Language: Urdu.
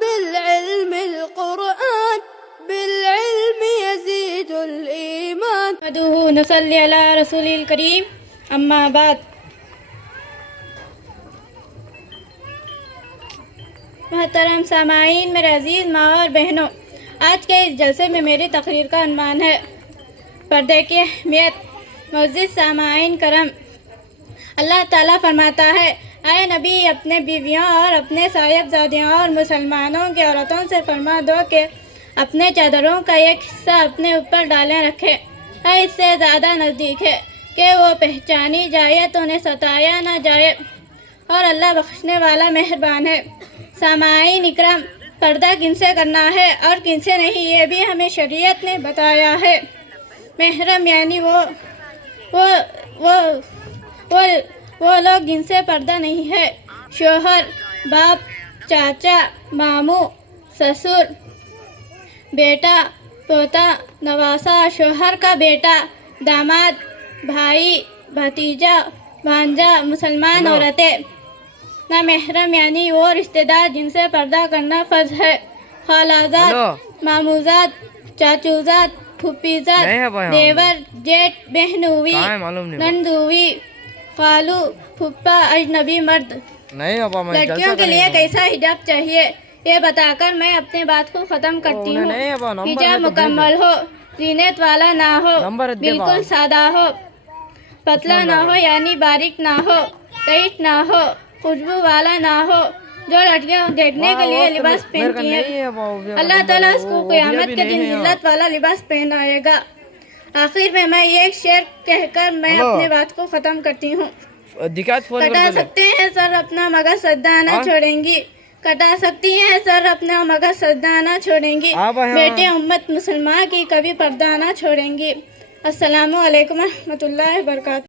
بالعلم القرآن بالعلم يزيد الإيمان. نصلي على رسول الكريم. اما بعد. محترم سامعین، میرے عزیز ماں اور بہنوں، آج کے اس جلسے میں میری تقریر کا عنوان ہے پردے کی اہمیت۔ معزز سامعین کرم، اللہ تعالیٰ فرماتا ہے، اے نبی، اپنے بیویوں اور اپنے صاحبزادیوں اور مسلمانوں کی عورتوں سے فرما دو کہ اپنے چادروں کا ایک حصہ اپنے اوپر ڈالے رکھے، اس سے زیادہ نزدیک ہے کہ وہ پہچانی جائے تو انہیں ستایا نہ جائے، اور اللہ بخشنے والا مہربان ہے۔ سامعین اکرام، پردہ کن سے کرنا ہے اور کن سے نہیں، یہ بھی ہمیں شریعت نے بتایا ہے۔ محرم یعنی وہ لوگ جن سے پردہ نہیں ہے: شوہر، باپ، چاچا، ماموں، سسر، بیٹا، پوتا، نواسہ، شوہر کا بیٹا، داماد، بھائی، بھتیجا، بھانجا، مسلمان عورتیں۔ نامحرم یعنی وہ رشتہ دار جن سے پردہ کرنا فرض ہے: خالازاد، ماموزاد، چاچوزاد، پھوپھیزاد، دیور، جیٹ، بہن ہوئی، نند ہوئی، خالو، پھپھا، اجنبی مرد۔ لڑکیوں کے لیے کیسا حجاب چاہیے، یہ بتا کر میں اپنی بات کو ختم کرتی ہوں۔ حجاب مکمل ہو، زینت والا نہ ہو، بالکل سادہ ہو، پتلا نہ ہو یعنی باریک نہ ہو، ٹائٹ نہ ہو، خوشبو والا نہ ہو۔ جو لڑکیاں دیکھنے کے لیے لباس پہنتی ہیں، اللہ تعالیٰ اس کو قیامت کے دن ذلت والا لباس پہنائے گا۔ آخر میں ایک شعر کہہ کر میں اپنی بات کو ختم کرتی ہوں۔ کٹا سکتے ہیں سر اپنا مگر سجدہ نہ چھوڑیں گی، کٹا سکتی ہیں سر اپنا مگر سجدہ نہ چھوڑیں گی، بیٹے امت مسلمہ کی کبھی پردہ نہ چھوڑیں گی۔ السلام علیکم ورحمۃ اللہ وبرکاتہ۔